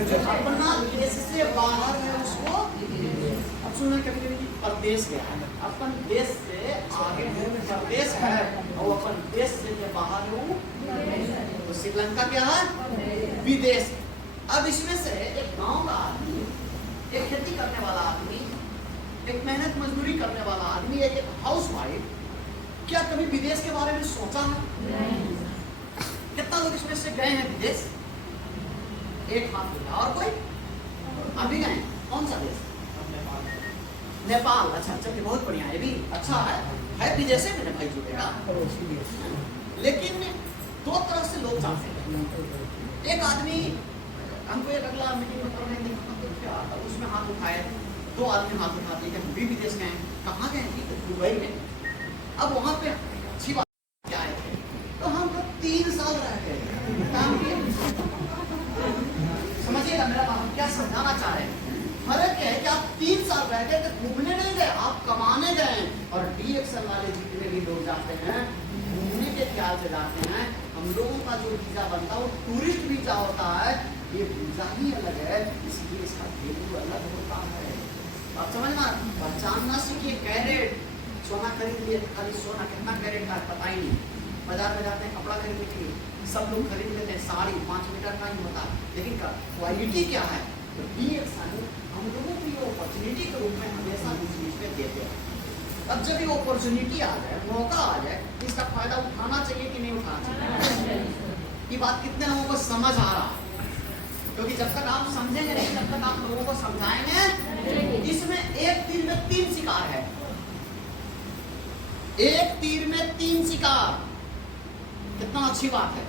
अपना देश से बाहर है उसको। अब सुनना कभी कभी परदेश गया है, अपन देश से आगे परदेश है और अपन देश से बाहर हूँ तो श्रीलंका क्या है? विदेश। अब इसमें से एक गांव का आदमी, एक खेती करने वाला आदमी, एक मेहनत मजदूरी करने वाला आदमी, एक हाउस वाइफ, क्या कभी विदेश के बारे में सोचा है? कितना लोग इसमें से गए हैं विदेश? एक हाथ उठा। और कोई अभी गए? कौन सा देश? नेपाल। अच्छा अच्छा, बहुत बढ़िया, ये भी अच्छा है विदेश में मेरे भाई जुड़ेगा। लेकिन दो तरह से लोग जाते हैं। एक आदमी हमको एक अगला मीटिंग में करने देखा, उसमें हाथ उठाए, दो आदमी हाथ उठाते हैं, हम भी विदेश गए। कहाँ गए? दुबई में। अब वहाँ पे अच्छी बात क्या है, तो हम तो 3 साल रह गए काम किया। समझिएगा मेरा बात क्या समझाना चाह रहे हैं? फर्क है कि आप 3 साल रह गए तो घूमने नहीं गए, आप कमाने गए। और डीएक्सएल वाले जितने भी लोग जाते हैं घूमने के ख्याल से जाते हैं। हम लोगों का जो वीजा बनता है वो टूरिस्ट वीजा होता है, ये वीजा ही अलग है, इसलिए इसका वैल्यू अलग होता है। आप समझना, पहचानना सीखिए। कैरेट सोना खरीद लिए, खाली सोना कितना कैरेट का पता ही नहीं। बाजार में जाते हैं कपड़ा खरीदने के लिए, सब लोग खरीद लेते हैं, साड़ी 5 मीटर का ही होता है, लेकिन क्वालिटी क्या है? तो डीएक्सएल हम लोगों को ये अपॉर्चुनिटी के रूप में हमेशा बिजनेस में देते हैं। अब जब ये अपॉर्चुनिटी आ जाए, मौका आ जाए, इसका फायदा उठाना चाहिए कि नहीं उठाना चाहिए? ये बात कितने लोगों को समझ आ रहा है? क्योंकि जब तक आप समझेंगे नहीं, तब तक आप लोगों को समझाएंगे। इसमें एक तीर में 3 शिकार है। एक तीर में 3 शिकार, कितना अच्छी बात है।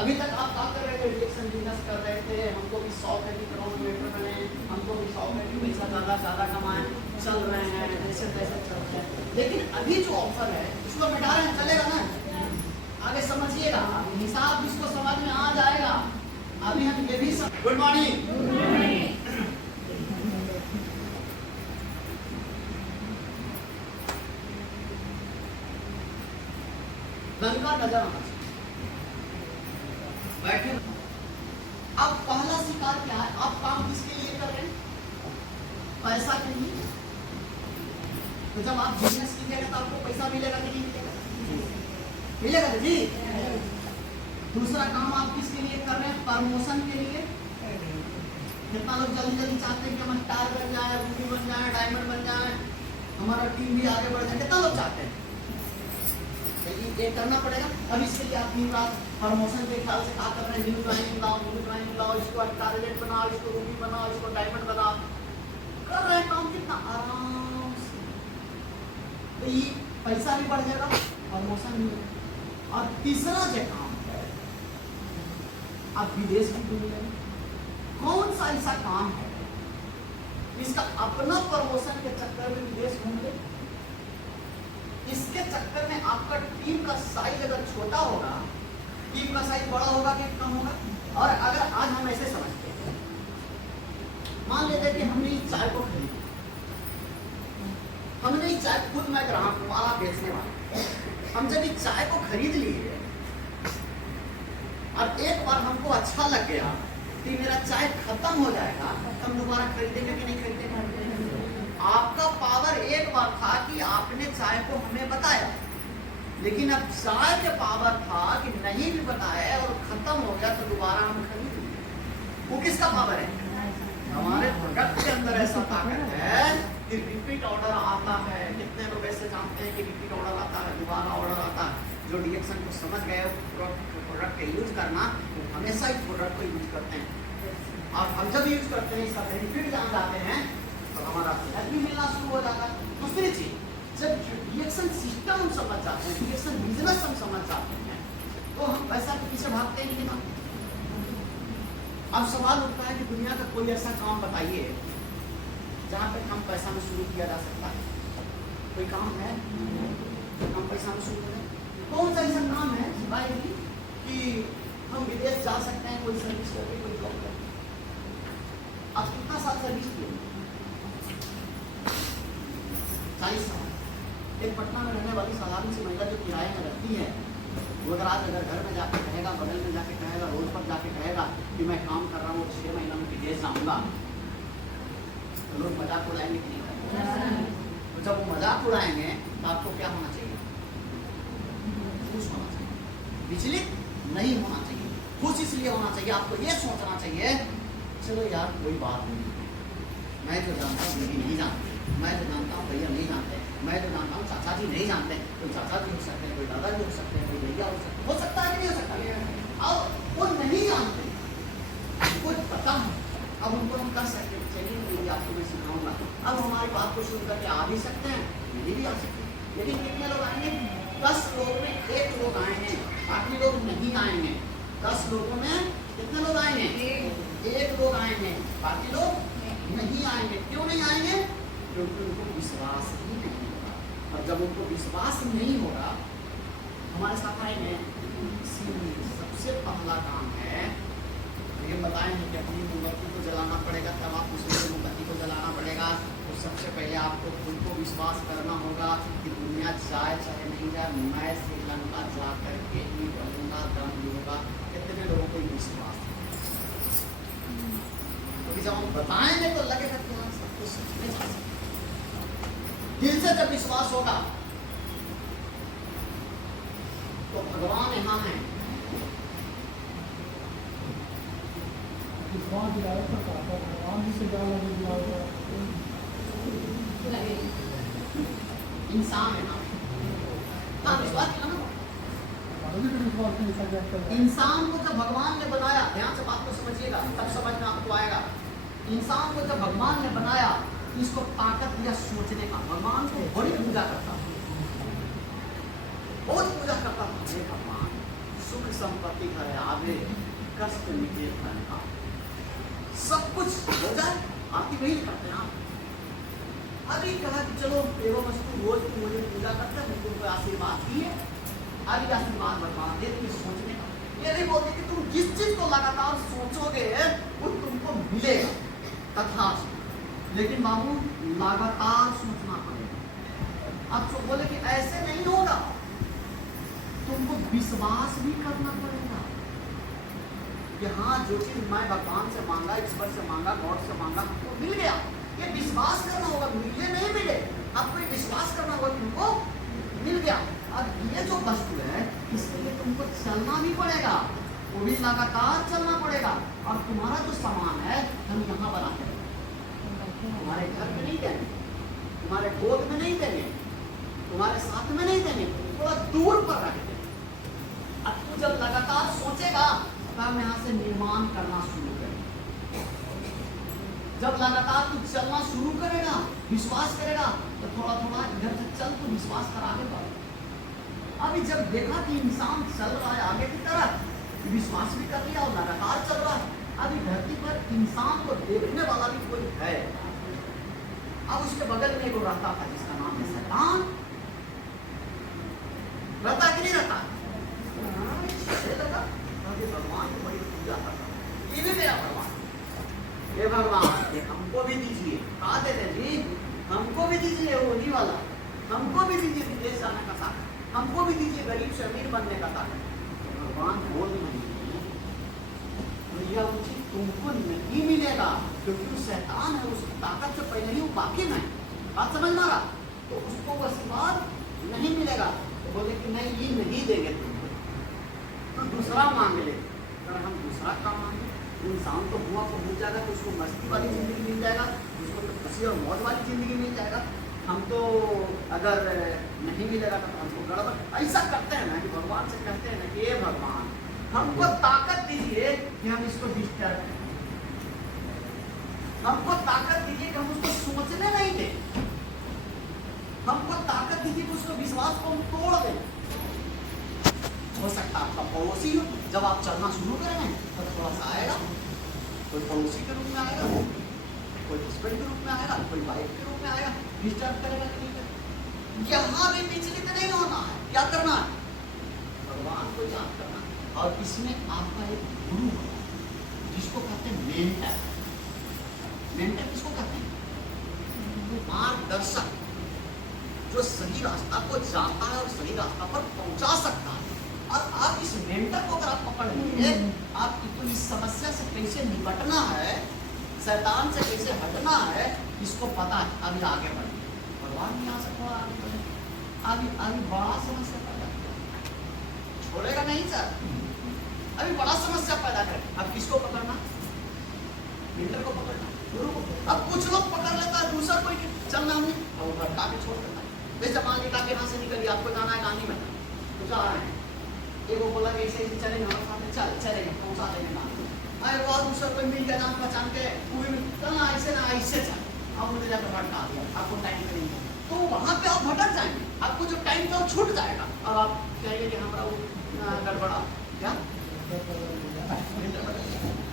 अभी तक आप क्या कर रहे थे? रिएक्शन बिजनेस कर रहे थे, हमको भी शौक है कि क्रोनोमीटर बने, हमको भी शौक है कि पैसा ज़्यादा कमाएं, चल रहे हैं जैसे तैसे चल रहे हैं। लेकिन अभी जो ऑफर है उसको मिटा रहे हैं, चलेगा ना? आगे समझिएगा, हिसाब इसको समझ में आ जाएगा। अभी हम ये भी गुड मॉर्निंग। लंका नजर आना चाहिए। बैठे। अब पहला शिकार क्या है? आप काम किसके लिए कर रहे हैं? पैसा के लिए। तो जब आप बिजनेस कीजिएगा तो आपको पैसा मिलेगा कि नहीं मिलेगा? मिलेगा जी। दूसरा काम आप किसके लिए कर रहे हैं? प्रमोशन के लिए। कितना लोग जल्दी जल्दी चाहते हैं कि हम स्टार बन जाए, रूबी बन जाए, डायमंड बन जाए, हमारा टीम भी आगे बढ़ जाए? कितना लोग चाहते हैं? ये करना पड़ेगा। अब इसके लिए आप दिन रात प्रमोशन के ख्याल से क्या कर रहे हैं? न्यू ज्वाइनिंग लाओ, इसको टारगेट बनाओ, इसको रूबी बनाओ, इसको डायमंड बनाओ, कर रहे हैं काम कितना आराम से। तो ये पैसा भी बढ़ जाएगा, प्रमोशन भी मिलेगा। और तीसरा जो काम है, आप विदेश की दुनिया में कौन सा ऐसा काम है इसका अपना प्रमोशन के चक्कर में विदेश घूम ले? इसके चक्कर में आपका टीम का साइज अगर छोटा होगा, टीम का साइज बड़ा होगा कि कम होगा? और अगर आज हम ऐसे समझते हैं, मान लेते हैं कि हमने इस चाय को खरीदी, हमने इस चाय खुद मैं ग्राहक हूं, आप बेचने वाले, हम जब इस चाय को खरीद लिए और एक बार हमको अच्छा लग गया कि मेरा चाय खत्म हो जाएगा, हम दोबारा खरीदेंगे कि नहीं खरीदेंगे? आपका पावर एक बार था कि आपने चाय को हमें बताया, लेकिन अब चाय के पावर था कि नहीं भी बताया और खत्म हो गया तो दोबारा हम खरीद लेंगे। वो किसका पावर है? हमारे प्रोडक्ट के अंदर ऐसा ताकत है कि रिपीट ऑर्डर आता है। कितने लोग ऐसे जानते हैं कि रिपीट ऑर्डर आता है, दोबारा ऑर्डर आता है? जो डीएक्सएल को समझ गए प्रोडक्ट का यूज करना, वो हमेशा इस प्रोडक्ट को यूज करते हैं। और हम जब यूज करते हैं, इसका बेनिफिट जान जाते हैं तो हमारा प्रोडक्ट भी मिलना शुरू हो जाता है। दूसरी चीज, जब डीएक्सएल सिस्टम हम समझ जाते हैं, डीएक्सएल बिजनेस हम समझ जाते हैं, तो हम पैसा के पीछे भागते ही नहीं भागते। अब सवाल उठता है कि दुनिया का कोई ऐसा काम बताइए जहाँ पे कम पैसा में शुरू किया जा सकता है। कोई काम है जो कम पैसा में शुरू करें? कौन सा ऐसा काम है भाई कि हम विदेश जा सकते हैं कोई सर्विस करके, कोई जॉब करके? आप कितना साल सर्विस किए? 40 साल। एक पटना में रहने वाली साधारण सी महिला जो किराए में रहती है, वो अगर घर में जाके कहेगा, बगल में जाके कहेगा, रोड पर जाके कहेगा कि मैं काम कर रहा हूँ 6 महीना में विदेश जाऊंगा, तो लोग मजाक उड़ाएंगे कि नहीं उड़ाएंगे? तो जब वो मजाक उड़ाएंगे तो आपको क्या होना चाहिए? खुश होना चाहिए, विचलित नहीं होना चाहिए। खुश इसलिए होना चाहिए, आपको ये सोचना चाहिए चलो यार कोई बात नहीं, मैं जो जानता हूँ दीदी नहीं जानते, मैं जो जानता हूँ भैया नहीं जानते, मैं जो जानता हूँ चाचा जी नहीं जानते, कोई चाचा जी हो सकते हैं, कोई दादा जी हो सकते हैं, कोई भैया हो सकता है कि नहीं हो सकता? अब वो नहीं जानते, कुछ पता है, अब उनको हम कर सकते हैं, चलिए दीदी आपको मैं सिखाऊंगा। अब हमारी बात को सुन करके आ भी सकते हैं, नहीं भी आ सकते हैं, लेकिन कितने लोग आएंगे? 10 लोग में 1 लोग आएंगे, बाकी लोग नहीं आएंगे। 10 लोगों में कितने लोग आएंगे? 1 लोग आएंगे, बाकी लोग नहीं आएंगे। क्यों नहीं आएंगे? क्योंकि उनको विश्वास ही नहीं होगा, और जब उनको विश्वास नहीं होगा हमारे साथ आएंगे। इसीलिए सबसे पहला काम है, ये बताएंगे कि अपनी मोमबत्ती को जलाना पड़ेगा, तब आप दूसरे की मोमबत्ती को जलाना पड़ेगा। तो सबसे पहले आपको खुद को विश्वास करना होगा कि दुनिया जाए चाहे नहीं जाए, मैं श्रीलंका जा करके ही रहूँगा, दम लूँगा। कितने लोगों को विश्वास है? क्योंकि जब हम बताएंगे तो लगेगा कि हाँ सब कुछ सच में जा सकता। दिल से जब विश्वास होगा तो भगवान यहाँ है। विश्वास दिलाया तो कहता भगवान जी से क्या लगे दिलाया इंसान है ना, हाँ विश्वास दिलाना। विश्वास नहीं सकता। इंसान को जब भगवान ने बनाया, ध्यान से बात को समझिएगा तब समझ में आपको आएगा। इंसान को जब भगवान ने बनाया इसको ताकत दिया सोचने का। भगवान को बड़ी पूजा करता था, बहुत पूजा करता था। हे भगवान सुख संपत्ति घर आवे, कष्ट मिटे धन का, सब कुछ हो जाए, आपकी वही करते हैं आप। अभी कहा कि चलो एवं वस्तु रोज तुम मुझे पूजा करते हैं, तुमको आशीर्वाद दिए, अभी आशीर्वाद भगवान दे तुम्हें सोचने का। ये नहीं बोलते कि तुम जिस चीज को लगातार सोचोगे वो तुमको मिलेगा तथा, लेकिन बाबू लगातार सोचना पड़ेगा। अब तो बोले कि ऐसे नहीं होगा, तुमको विश्वास भी करना पड़ेगा कि हाँ जो चीज मैं भगवान से मांगा, ईश्वर से मांगा, गॉड से मांगा, हमको मिल गया। ये विश्वास करना होगा, मिले नहीं मिले, आपको विश्वास करना होगा तुमको मिल गया। अब ये जो वस्तु है इसके लिए तुमको चलना भी पड़ेगा, वो भी लगातार चलना पड़ेगा। और तुम्हारा जो सामान है हम यहाँ बनाते हैं, तुम्हारे घर में नहीं देंगे, तुम्हारे गोद में नहीं देंगे, तुम्हारे साथ में नहीं देंगे, थोड़ा दूर पर रख देंगे। अब तू जब लगातार सोचेगा तब यहाँ से निर्माण करना शुरू करेगा। जब लगातार तू चलना शुरू करेगा, विश्वास करेगा, तो थोड़ा थोड़ा इधर से चल, तो विश्वास कर आगे बढ़। अभी जब देखा कि इंसान चल रहा है आगे की तरफ, विश्वास भी कर लिया और लगातार चल रहा है, अभी धरती पर इंसान को देखने वाला भी कोई है। अब उसके बगल में वो रहता था जिसका नाम है शैतान। रहता कि नहीं रहता? भगवान को बड़ी पूजा करता, ये भी मेरा भगवान, ये भगवान ये हमको भी दीजिए। कहा देते जी हमको भी दीजिए होली वाला, हमको भी दीजिए विदेश जाने का ताकत, हमको भी दीजिए गरीब से अमीर बनने का ताकत। तो भगवान बोल नहीं यह उचित तुमको नहीं मिलेगा, क्योंकि वो शैतान है, उस ताकत से पहले ही वो बाकी में बात समझ मारा, तो उसको वो आशीर्वाद नहीं मिलेगा। तो बोले कि नहीं ये नहीं देंगे तुमको, तो दूसरा मांग ले। अगर हम दूसरा काम मांगे, इंसान तो हुआ को मिल जाएगा, तो उसको मस्ती वाली जिंदगी मिल जाएगा, उसको तो खुशी और मौज वाली जिंदगी मिल जाएगा। हम तो अगर नहीं मिलेगा तो हमको गड़बड़ ऐसा करते हैं ना कि भगवान से कहते हैं ना कि ये भगवान हमको ताकत दीजिए कि हम इसको डिस्टर्ब करें, हमको ताकत दीजिए कि हम उसको सोचने नहीं दें, हमको ताकत दीजिए कि उसको विश्वास को हम तोड़ दें। हो सकता है आपका पड़ोसी हो, जब आप चलना शुरू करें तो थोड़ा सा आएगा, कोई पड़ोसी के रूप में आएगा, कोई हस्बैंड के रूप में आएगा, कोई वाइफ के रूप में आएगा, डिस्टर्ब करेगा कि नहीं करेगा। यहाँ भी विचलित नहीं होना है, क्या करना है? भगवान को याद करना। और इसमें आपका एक गुरु होगा जिसको कहते हैं मेंटर। मेंटर किसको कहते हैं? मार्गदर्शक, जो सही रास्ता को जानता है और सही रास्ता पर पहुंचा सकता है। और आप इस मेंटर को अगर आप पकड़ लेंगे, आपकी तो इस समस्या से कैसे निपटना है, शैतान से कैसे हटना है, इसको पता है। अभी आगे बढ़े, भगवान नहीं आ सकता आगे बढ़े, अभी बड़ा समस्या पैदा किया, छोड़ेगा नहीं सर, अभी बड़ा समस्या पैदा करे। अब किसको पकड़ना? मेंटर को पकड़ना, गुरु को। अब कुछ लोग पकड़ लेता है, दूसरा कोई चलना नहीं, और वो भटका के छोड़ देता है। जैसे मान लीजिए कि यहाँ से निकलिए, आपको जाना है गांधी मैदान, तो जा रहे हैं, एक वो बोला कि ऐसे चलेंगे हमारे साथ, चलेंगे पहुँचा देंगे गांधी। अरे वो दूसरा कोई मिल गया जान पहचान के, पूरी चलना ऐसे ना ऐसे चल, अब मुझे जाकर भटका दिया, आपको टाइम करेंगे, तो वहाँ पे आप भटक जाएंगे, आपको जो टाइम था वो छूट जाएगा। अब आप कहेंगे कि हमारा वो गड़बड़ा क्या,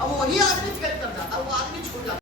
अब वही आदमी फेल कर जाता, वो आदमी छूट जाता।